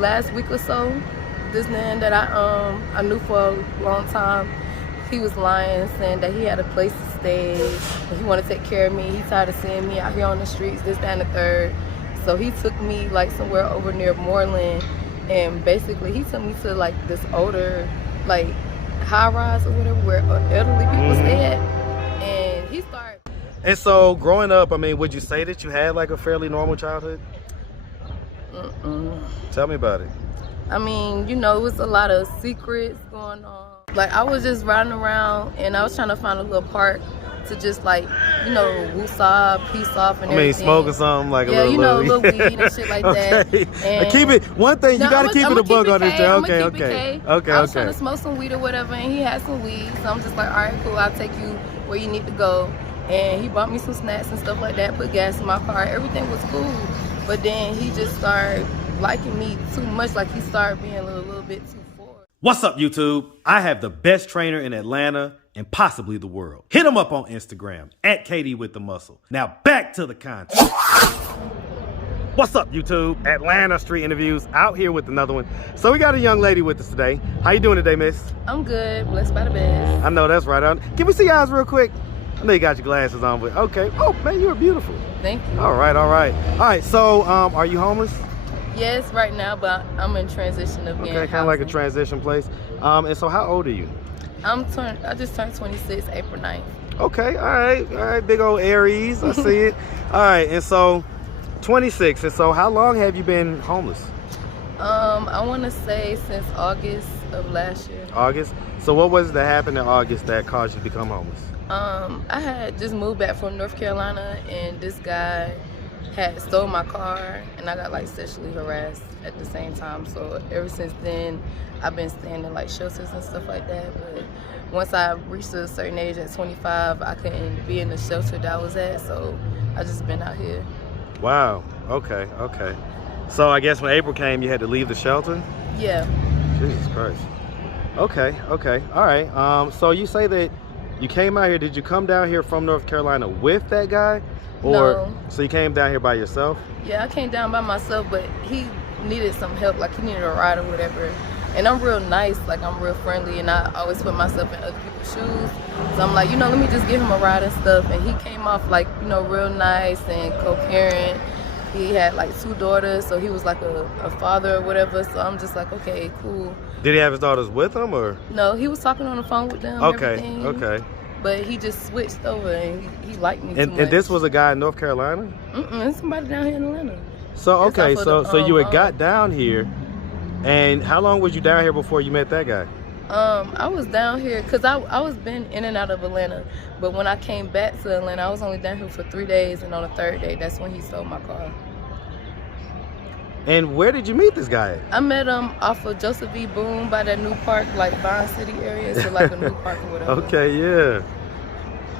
last week or so, this man that I knew for a long time, he was lying, saying that he had a place to stay, and he wanted to take care of me. He tired of seeing me out here on the streets, this, that, and the third. So he took me like somewhere over near Moreland, and basically he took me to like this older, like high rise or whatever, where elderly people stay at, and he started. And so, growing up, I mean, would you say that you had like a fairly normal childhood? Tell me about it. I mean, you know, it was a lot of secrets going on. Like, I was just riding around, and I was trying to find a little park to just, like, you know, woosah, peace off, and everything. Smoking something like a little weed and shit like that. And keep it, one thing, you gotta keep it a bug on this show. Okay. I was trying to smoke some weed or whatever, and he had some weed, so I'm just like, all right, cool, I'll take you where you need to go. And he bought me some snacks and stuff like that, put gas in my car, everything was cool. But then he just started liking me too much, like he started being a little bit too forward. What's up, YouTube? I have the best trainer in Atlanta and possibly the world. Hit him up on Instagram, @KD with the Muscle. Now back to the content. What's up, YouTube? Atlanta Street Interviews, out here with another one. So we got a young lady with us today. How you doing today, miss? I'm good, blessed by the best. I know that's right. Can we see your eyes real quick? I know you got your glasses on, but okay. Oh, man, you're beautiful. Thank you. All right. So, are you homeless? Yes, right now, but I'm in transition of being kind of like a transition place. And so how old are you? I just turned 26, April 9th. Okay, all right, big old Aries, I see it. All right, and so 26, and so how long have you been homeless? I want to say since August of last year. August? So what was it that happened in August that caused you to become homeless? I had just moved back from North Carolina, and this guy had stole my car, and I got like sexually harassed at the same time. So ever since then, I've been staying in like shelters and stuff like that. But once I reached a certain age at 25, I couldn't be in the shelter that I was at, so I just been out here. Wow. Okay. So I guess when April came, you had to leave the shelter? Yeah. Jesus Christ. Okay. All right. So you say that you came out here. Did you come down here from North Carolina with that guy? Or, no. So you came down here by yourself? Yeah, I came down by myself, but he needed some help. Like, he needed a ride or whatever. And I'm real nice. Like, I'm real friendly, and I always put myself in other people's shoes. So I'm like, you know, let me just give him a ride and stuff. And he came off, like, you know, real nice and co-parent. He had, like, 2 daughters, so he was like a father or whatever. So I'm just like, okay, cool. Did he have his daughters with him, or? No, he was talking on the phone with them. Okay. But he just switched over, and he liked me too much. And this was a guy in North Carolina? It's somebody down here in Atlanta. So, okay, so you had got down here, and how long was you down here before you met that guy? I was down here, because I was been in and out of Atlanta. But when I came back to Atlanta, I was only down here for 3 days, and on the 3rd day, that's when he stole my car. And where did you meet this guy at? I met him off of Joseph E. Boone by that new park, like Vine City area. It's like a new park or whatever. Okay, yeah.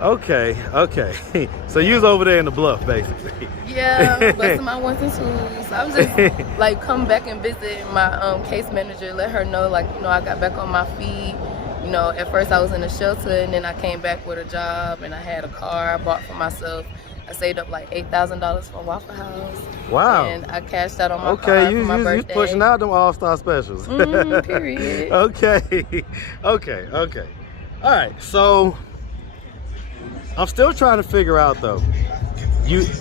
Okay. So you was over there in the Bluff, basically. Yeah, busting my ones and twos. I was just like come back and visit my case manager, let her know, like, you know, I got back on my feet. You know, at first I was in a shelter, and then I came back with a job, and I had a car I bought for myself. I saved up like $8,000 from Waffle House. Wow. And I cashed out on my car for my birthday. You pushing out them all-star specials. Period. Okay. All right, so I'm still trying to figure out though.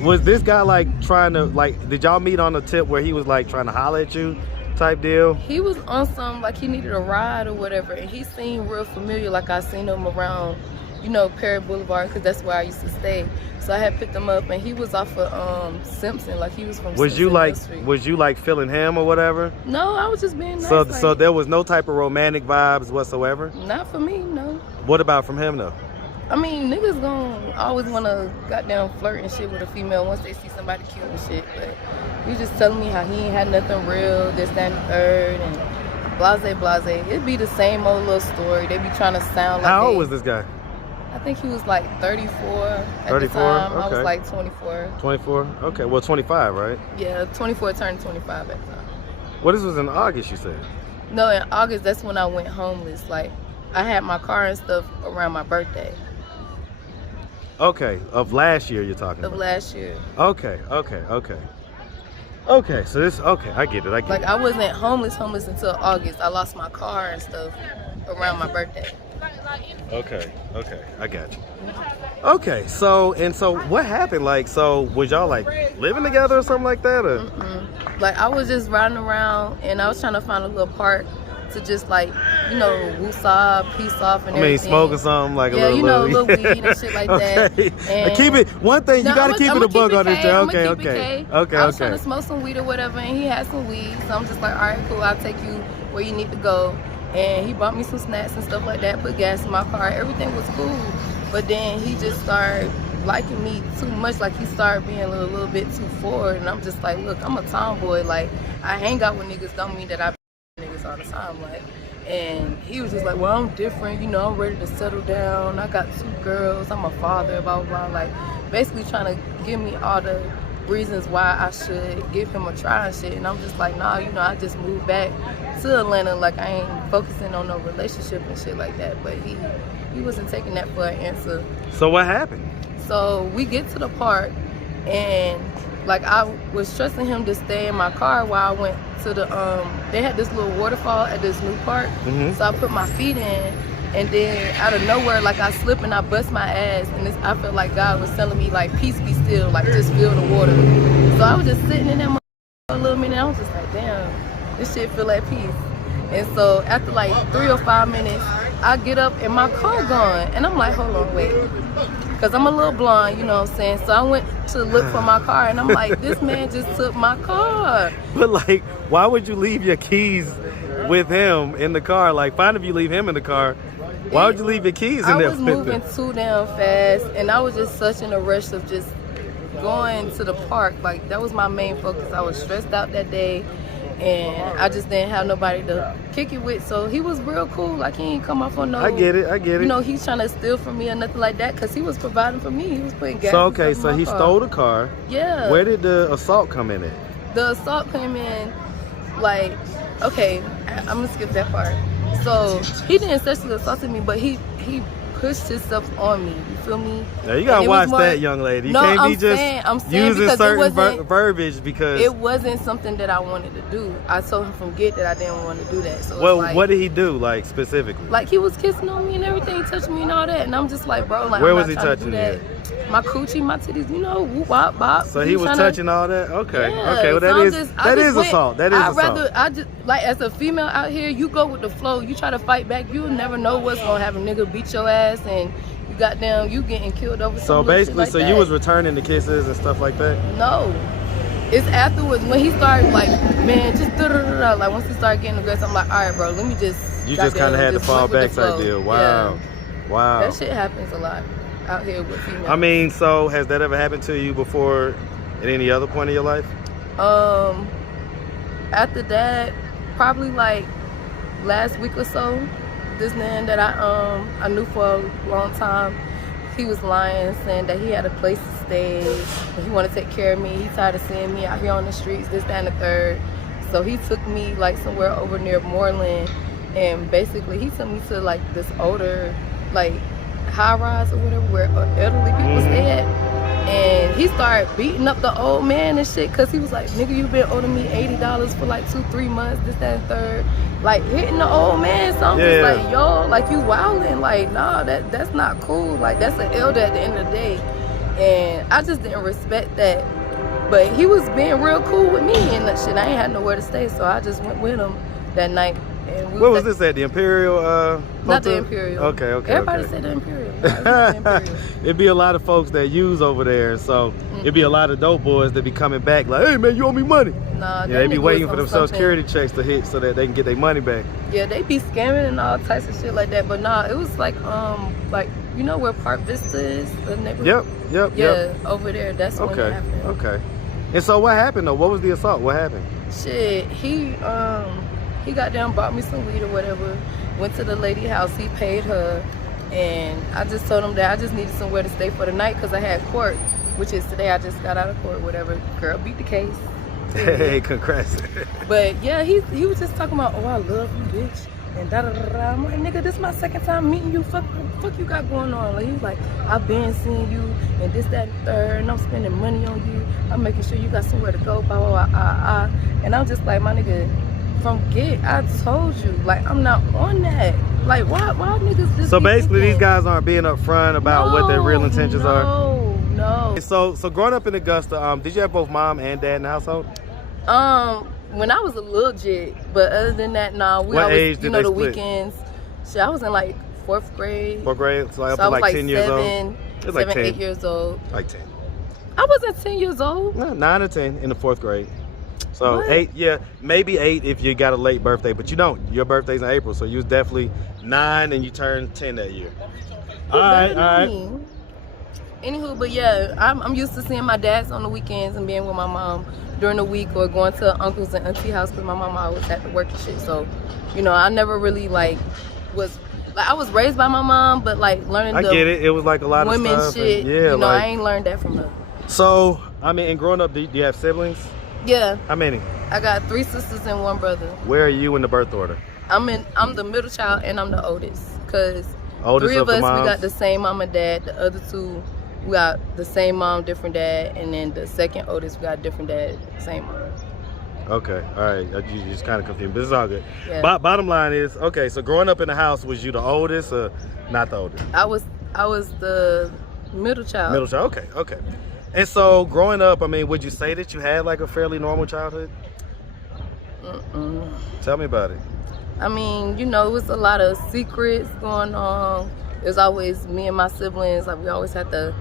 Was this guy like trying to, like, did y'all meet on a tip where he was like trying to holler at you type deal? He was on some, like, he needed a ride or whatever, and he seemed real familiar, like I seen him around, you know, Perry Boulevard, because that's where I used to stay. So I had picked him up, and he was off of Simpson, like he was from Was Simpson. was you like feeling him or whatever? No, I was just being nice. So there was no type of romantic vibes whatsoever? Not for me, no. What about from him though? I mean, niggas gon' always wanna goddamn flirt and shit with a female once they see somebody cute and shit, but he was just telling me how he ain't had nothing real, this, that, and the third, and blase. It'd be the same old little story. They be trying to sound like. How old was this guy? I think he was like 34 at 34? the time. Okay. I was like 24. 24? Okay, well 25, right? Yeah, 24 turned 25 at the time. Well, this was in August, you said? No, in August, that's when I went homeless. Like, I had my car and stuff around my birthday. Okay, of last year you're talking about? Of last year. Okay. Okay, so this, okay, I get it, I get Like it. I wasn't homeless until August. I lost my car and stuff around my birthday. Okay, I got you. Okay, so what happened? Like, so was y'all like living together or something like that? Or? Like I was just riding around and I was trying to find a little park to just like, woosah, peace off and everything. Smoking something like a little, little weed and shit like that. And keep it, one thing, you gotta keep it a bug on this show. Okay. I was trying to smoke some weed or whatever and he had some weed. So I'm just like, all right, cool, I'll take you where you need to go. And he bought me some snacks and stuff like that, put gas in my car, everything was cool. But then he just started liking me too much, like he started being a little bit too forward. And I'm just like, look, I'm a tomboy, like I hang out with niggas, don't mean that I niggas all the time, like. And he was just like, well, I'm different, I'm ready to settle down, I got 2 girls, I'm a father, blah, blah, blah. Like basically trying to give me all the reasons why I should give him a try and shit. And I'm just like, nah, I just moved back to Atlanta, like I ain't focusing on no relationship and shit like that. But he wasn't taking that for an answer. So what happened? So we get to the park and like I was trusting him to stay in my car while I went to the they had this little waterfall at this new park. So I put my feet in and then out of nowhere, like I slip and I bust my ass, and I felt like God was telling me like, peace be still, like just feel the water. So I was just sitting in that for a little minute. I was just like, damn, this shit feel like peace. And so after like 3 or 5 minutes, I get up and my car gone. And I'm like, hold on, wait. Because I'm a little blonde, you know what I'm saying? So I went to look for my car and I'm like, this man just took my car. But like, why would you leave your keys with him in the car? Like, fine if you leave him in the car. Why would you leave your keys in there? I was moving too damn fast and I was just such in a rush of just going to the park. Like, that was my main focus. I was stressed out that day. And I just didn't have nobody to kick it with, so he was real cool. Like he ain't come off on no. I get it. He's trying to steal from me or nothing like that, cause he was providing for me. He was putting gas. So okay, so he car. stole the car. Yeah. Where did the assault come in at? The assault came in, like, okay, I'm gonna skip that part. So he didn't sexually assault me, but he pushed himself on me. You feel me? Now you gotta watch that, young lady. You can't be just using certain verbiage because it wasn't something that I wanted to do. I told him from get that I didn't want to do that. So well, like, what did he do, like specifically? Like he was kissing on me and everything, touching me and all that, and I'm just like, bro, like where I'm was not he trying touching to do that. My coochie, my titties, whoop, bop, bop. So he was touching all that? Okay, yeah. okay. Well, that is assault. That is assault. I just like as a female out here, you go with the flow. You try to fight back, you'll never know what's gonna have a nigga beat your ass and you getting killed over. So basically, so you was returning the kisses and stuff like that? No, it's afterwards when he started like, man, just da-da-da-da. Like once he started getting aggressive, I'm like, all right, bro, let me just. You just kind of had to fall back type deal. Wow, yeah. Wow. That shit happens a lot out here with females. I mean, so has that ever happened to you before at any other point in your life? After that, probably like last week or so. This man that I knew for a long time, he was lying, saying that he had a place to stay and he wanted to take care of me. He tired of seeing me out here on the streets, this, that, and the third. So he took me like somewhere over near Moreland, and basically he took me to like this older like high rise or whatever where elderly people stay at. And he started beating up the old man and shit, cause he was like, nigga, you been owing me $80 for like 2-3 months, this, that, and third. Like hitting the old man, so I'm just like, yo, like you wilding, like nah, that's not cool. Like that's an elder at the end of the day. And I just didn't respect that. But he was being real cool with me and that shit. I ain't had nowhere to stay, so I just went with him that night. And where was this at? The Imperial? Not the Imperial. Okay. Everybody said the Imperial. No, it's not the Imperial. It'd be a lot of folks that use over there, so it'd be a lot of dope boys that be coming back like, hey man, you owe me money. Nah, yeah, they be waiting for them Social Security checks to hit so that they can get their money back. Yeah, they be scamming and all types of shit like that. But nah, it was like you know where Park Vista is, the neighborhood. Yep. Yeah, over there. That's when it happened. Okay. And so what happened though? What was the assault? What happened? Shit, he got down, bought me some weed or whatever. Went to the lady house. He paid her, and I just told him that I just needed somewhere to stay for the night because I had court, which is today. I just got out of court. Whatever. Girl beat the case. Hey, congrats. But yeah, he was just talking about, oh, I love you, bitch. and da da da da. I'm like, nigga, this is my second time meeting you. Fuck you got going on? Like, he's like, I've been seeing you and this, that, and third, and I'm spending money on you. I'm making sure you got somewhere to go, blah, blah, blah, And I'm just like, my nigga, I told you, like, I'm not on that. Like, why niggas just So be basically, thinking, these guys aren't being upfront about what their real intentions are? No. So growing up in Augusta, did you have both mom and dad in the household? When I was a little jit, but other than that, nah. We what always, age did they the split? Weekends. Shit, I was in like 4th grade. 4th grade, so up So to I was like 10 years old? Seven, like 10. 8 years old. Like 10. I wasn't 10 years old. No, 9 or 10 in the 4th grade. So What? 8, yeah, maybe 8 if you got a late birthday, but you don't. Your birthday's in April, so you was definitely 9 and you turned 10 that year. All right. Anywho, but yeah, I'm used to seeing my dads on the weekends and being with my mom during the week, or going to uncles and auntie house because my mom always had to work and shit. So, I never really I was raised by my mom, but like learning I get it. It was like a lot of women stuff. shit. And, I ain't learned that from her. So, and growing up, do you have siblings? Yeah. How many? I got 3 sisters and 1 brother. Where are you in the birth order? I'm the middle child and I'm the oldest. Cause Oldest 3 of the us, moms? we got the same mom and dad. The other 2, we got the same mom, different dad. And then the second oldest, we got different dad, same mom. Okay, all right. You just kind of confused, but it's all good. Yeah. Bottom line is, okay, so growing up in the house, was you the oldest or not the oldest? I was the middle child. Middle child, okay. And so growing up, would you say that you had like a fairly normal childhood? Tell me about it. It was a lot of secrets going on. It was always me and my siblings. Like, we always had to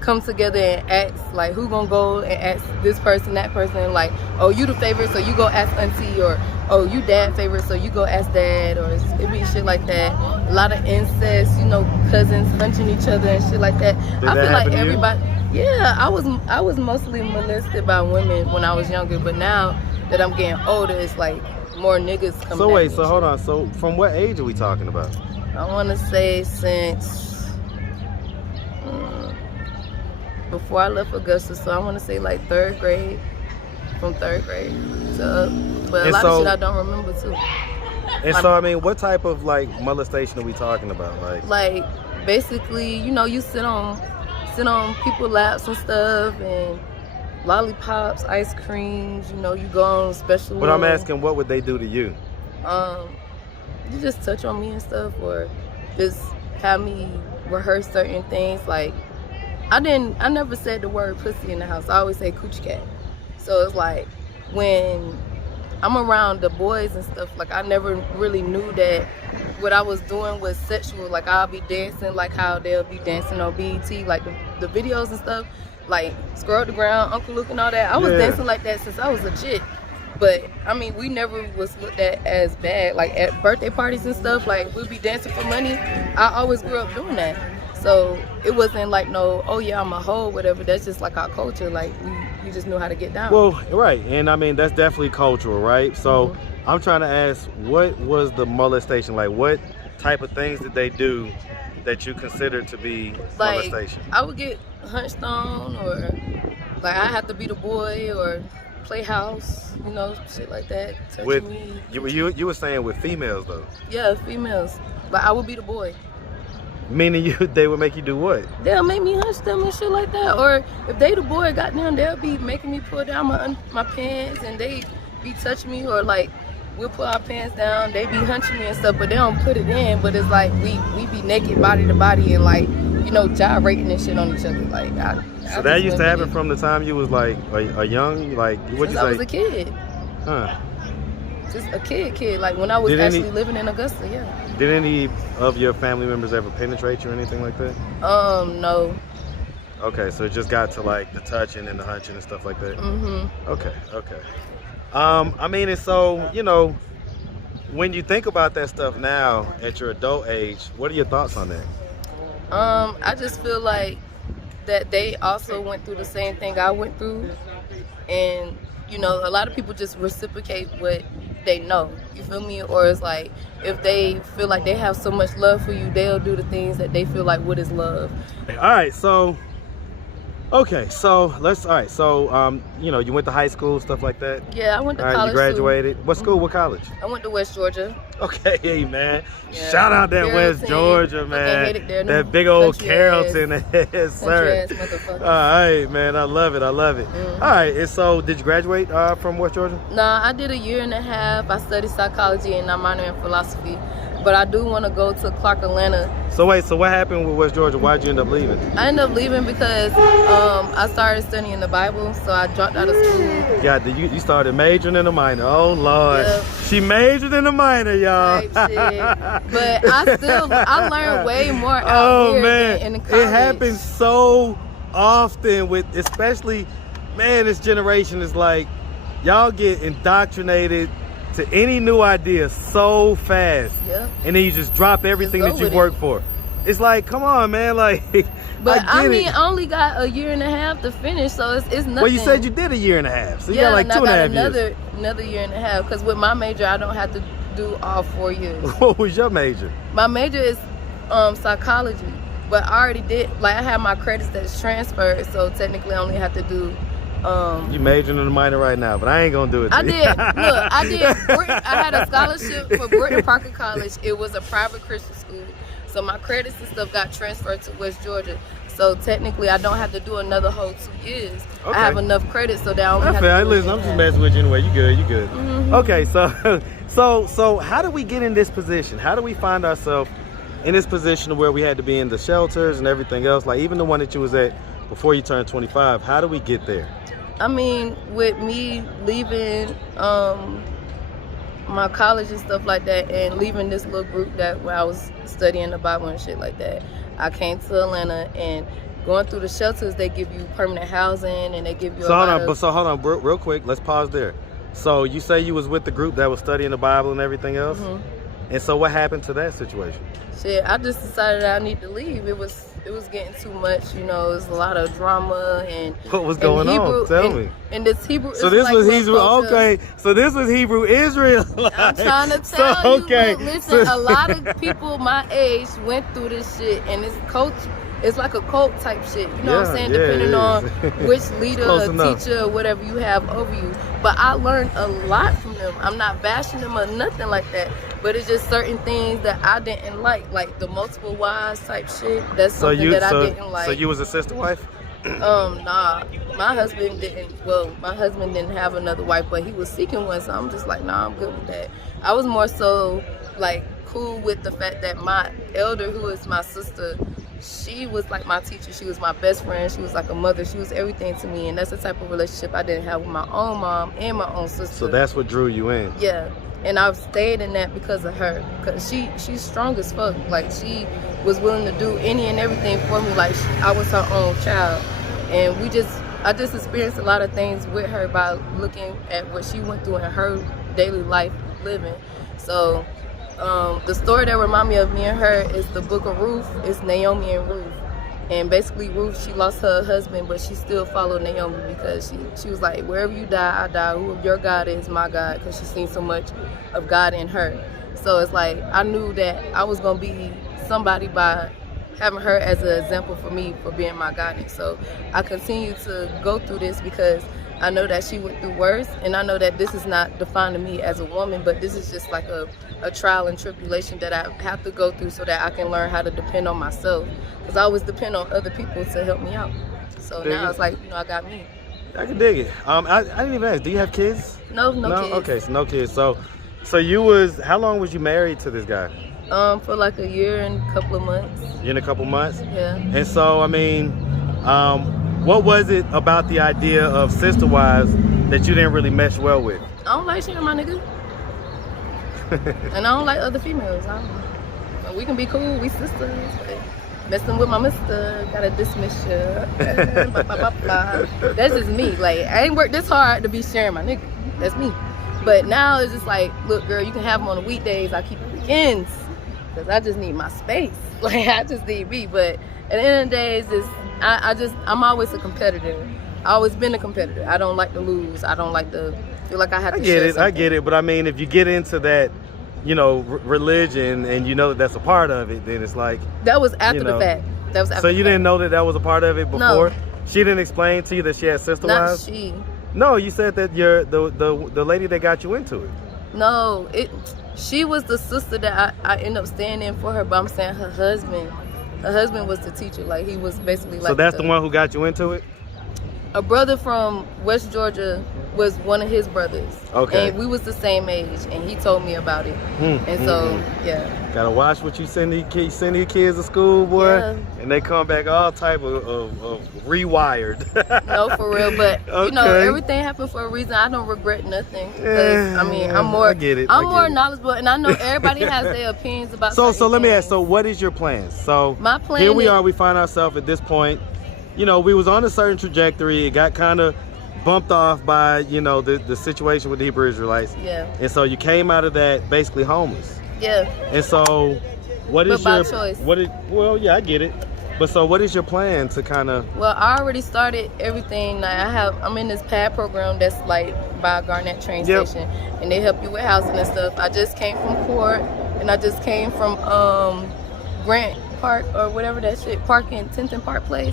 come together and ask, like, who gonna go and ask this person, that person, like, oh, you the favorite, so you go ask auntie, or oh, you dad favorite, so you go ask dad, or it be shit like that. A lot of incest, cousins hunching each other and shit like that. I feel like everybody. Yeah, I was mostly molested by women when I was younger, but now that I'm getting older, it's like more niggas coming. So wait, so hold on. So from what age are we talking about? I want to say since before I left Augusta, so I want to say like 3rd grade, from 3rd grade to up. But a lot of shit I don't remember too. And so what type of like molestation are we talking about? Like basically, you sit on people's laps and stuff, and lollipops, ice creams, you go on special. But I'm asking, what would they do to you? You just touch on me and stuff, or just have me rehearse certain things. Like, I never said the word pussy in the house. I always say coochie cat. So it's like, when I'm around the boys and stuff, like, I never really knew that what I was doing was sexual. Like, I'll be dancing like how they'll be dancing on BET, like the videos and stuff, like Scrub the Ground, Uncle Luke and all that. I was dancing like that since I was legit. But we never was looked at as bad. Like, at birthday parties and stuff, like, we'd be dancing for money. I always grew up doing that. So it wasn't like, no, oh yeah, I'm a hoe, whatever. That's just like our culture. Like, we just knew how to get down. Well, right. And that's definitely cultural, right? So I'm trying to ask, what was the molestation like? What type of things did they do that you considered to be molestation? I would get hunched on, or like I have to be the boy, or play house, shit like that. Touch me. You were saying with females though? Yeah, females. Like, I would be the boy. Meaning they would make you do what? They'll make me hunch them and shit like that. Or if they the boy, goddamn, they'll be making me pull down my pants, and they be touching me, or like we'll pull our pants down, they be hunching me and stuff, but they don't put it in. But it's like we be naked body to body and like, gyrating and shit on each other. Like, so that used to happen from the time you was like a young, like, what'd you say? I was a kid. Huh. Just a kid. Like, when I was actually living in Augusta, yeah. Did any of your family members ever penetrate you or anything like that? No. Okay, so it just got to like the touching and the hunching and stuff like that? Mm-hmm. Okay. And so, when you think about that stuff now at your adult age, what are your thoughts on that? I just feel like that they also went through the same thing I went through, and a lot of people just reciprocate what they know, you feel me? Or it's like, if they feel like they have so much love for you, they'll do the things that they feel like, what is love. All right, so Okay, so you went to high school, stuff like that. Yeah, I went to All right, college you graduated. too. What school? What college? I went to West Georgia. Okay, hey man. Yeah. Shout out that Carrollton. West Georgia, Fucking man. hate it there, That big old country Carrollton, yes, Country sir. ass motherfuckers. All right, man. I love it. I love it. All right, and so did you graduate from West Georgia? Nah, I did a year and a half. I studied psychology and I minored in philosophy. But I do want to go to Clark, Atlanta. So wait, so what happened with West Georgia? Why'd you end up leaving? I ended up leaving because I started studying the Bible, so I dropped out of school. Yeah, you started majoring in the minor. Oh Lord, Yep. She majored in the minor, y'all. Type shit. But I learned way more out here than in the college. It happens so often with, especially, man, this generation is like, y'all get indoctrinated to any new idea so fast. Yep. And then you just drop everything that you worked for. It's like, come on, man, like. But I only got a year and a half to finish, so it's nothing. Well, you said you did a year and a half, so you got like 2.5 years. Another year and a half, because with my major, I don't have to do all 4 years. What was your major? My major is psychology, but I already did, like, I have my credits that's transferred, so technically I only have to do. You majoring in the minor right now, but I ain't gonna do it. I did. Look, I had a scholarship for Britton Parker College. It was a private Christian school, so my credits and stuff got transferred to West Georgia. So technically, I don't have to do another whole 2 years. Okay. I have enough credits, so that I only have to do Listen, I'm just messing with you anyway. You good? You good? Okay, so how do we get in this position? How do we find ourselves in this position where we had to be in the shelters and everything else? Like even the one that you was at before you turned 25. How do we get there? I mean, with me leaving my college and stuff like that, and leaving this little group where I was studying the Bible and shit like that, I came to Atlanta, and going through the shelters, they give you permanent housing and they give you. So hold on, real quick. Let's pause there. So you say you was with the group that was studying the Bible and everything else, and so what happened to that situation? Shit, I just decided I need to leave. It was getting too much, you know. It was a lot of drama and what was going on? Tell me. And this Hebrew. So this was Hebrew. Okay. So this was Hebrew Israelites. I'm trying to tell you. Look, listen, a lot of people my age went through this shit, and it's culture. It's like a cult type shit. You know what I'm saying? Depending on which leader or teacher or whatever you have over you. But I learned a lot from them. I'm not bashing them or nothing like that. But it's just certain things that I didn't like the multiple wives type shit. That's something that I didn't like. So you was a sister wife? Nah. My husband didn't have another wife, but he was seeking one. So I'm just like, nah, I'm good with that. I was more so like cool with the fact that my elder, who is my sister, she was like my teacher. She was my best friend. She was like a mother. She was everything to me. And that's the type of relationship I didn't have with my own mom and my own sister. So that's what drew you in? Yeah. And I've stayed in that because of her. Because she's strong as fuck. Like, she was willing to do any and everything for me. Like, I was her own child. And I just experienced a lot of things with her by looking at what she went through in her daily life living. So the story that reminds me of me and her is the book of Ruth. It's Naomi and Ruth. And basically Ruth, she lost her husband, but she still followed Naomi because she was like, wherever you die, I die. Who your God is my God, because she's seen so much of God in her. So it's like, I knew that I was going to be somebody by having her as an example for me for being my guidance. So I continue to go through this because I know that she went through worse, and I know that this is not defining me as a woman, but this is just like a trial and tribulation that I have to go through so that I can learn how to depend on myself. Because I always depend on other people to help me out. So now it's like, I got me. I can dig it. I didn't even ask, do you have kids? No kids. Okay, so no kids. So you was, how long was you married to this guy? For like a year and a couple of months. Year and a couple months? Yeah. And so, I mean, what was it about the idea of sister wives that you didn't really mesh well with? I don't like sharing my nigga. And I don't like other females. We can be cool, we sisters, but messing with my mister, gotta dismiss you. That's just me. Like, I ain't worked this hard to be sharing my nigga. That's me. But now it's just like, look, girl, you can have them on the weekdays. I keep the weekends because I just need my space. Like, I just need me. But at the end of the day, it's just, I'm always a competitor. I always been a competitor. I don't like to lose. I don't like to feel like I have to share something. I get it. But I mean, if you get into that, religion, and you know that's a part of it, then it's like... That was after the fact. That was after So you didn't know that was a part of it before? She didn't explain to you that she had sister Not wives? she. No, you said that the lady that got you into it. No, she was the sister that I ended up staying in for her, but I'm saying her husband was the teacher. Like, he was basically like. So that's the one who got you into it? A brother from West Georgia was one of his brothers. Okay. And we was the same age, and he told me about it. Yeah. Gotta watch what you send these kids to school, boy. Yeah. And they come back all type of rewired. No, for real. But Okay. you know, everything happened for a reason. I don't regret nothing. Yeah, I mean, I'm more. I get it. I'm more knowledgeable, and I know everybody has their opinions about. So certain let me ask. things. So what is your plan? So My plan here we is- are. We find ourselves at this point. You know, we was on a certain trajectory. It got kind of bumped off by, you know, the situation with the Hebrew Israelites. Yeah. And so you came out of that basically homeless. Yeah. And so what is But by your choice. well, yeah, I get it. But so what is your plan to kind of? Well, I already started everything. Like, I'm in this pad program that's like by Garnett train Yep. station, and they help you with housing and stuff. I just came from court, and I just came from Grant Park or whatever that shit, Park in Tenton Park place.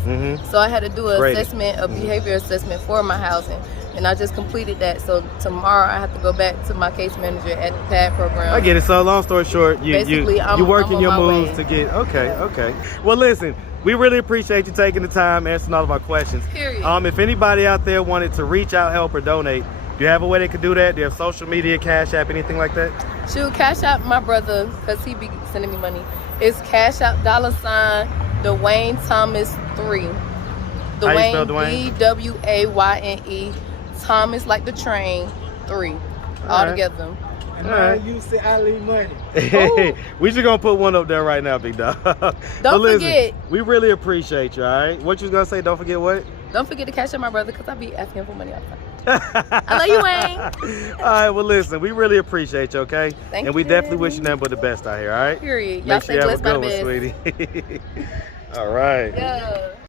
So I had to do an Graded. assessment, a behavior assessment for my housing, and I just completed that. So tomorrow I have to go back to my case manager at the pad program. I get it. So long story short, you working I'm your on my moves way. to get okay. Well, listen, we really appreciate you taking the time answering all of our questions. Period. If anybody out there wanted to reach out, help, or donate, do you have a way they could do that? Do you have social media, Cash App, anything like that? Shoot, Cash App my brother, because he be sending me money. It's Cash App $, Dwayne Thomas 3. How you spell Dwayne? Dwayne, Thomas like the train, 3. All right. together. And All I right. used to I leave money. Ooh. We just gonna put one up there right now, big dog. Don't listen, forget. we really appreciate you, all right? What you was gonna say, don't forget what? Don't forget to Cash App my brother, because I be asking him for money all the time. I love you, Wayne. All right, well, listen, we really appreciate you, okay? Thank and we you. definitely wish you nothing but the best out here, all right? Period. Y'all Make stay sure you have a blessed by good the one, best. sweetie. All right. Yeah.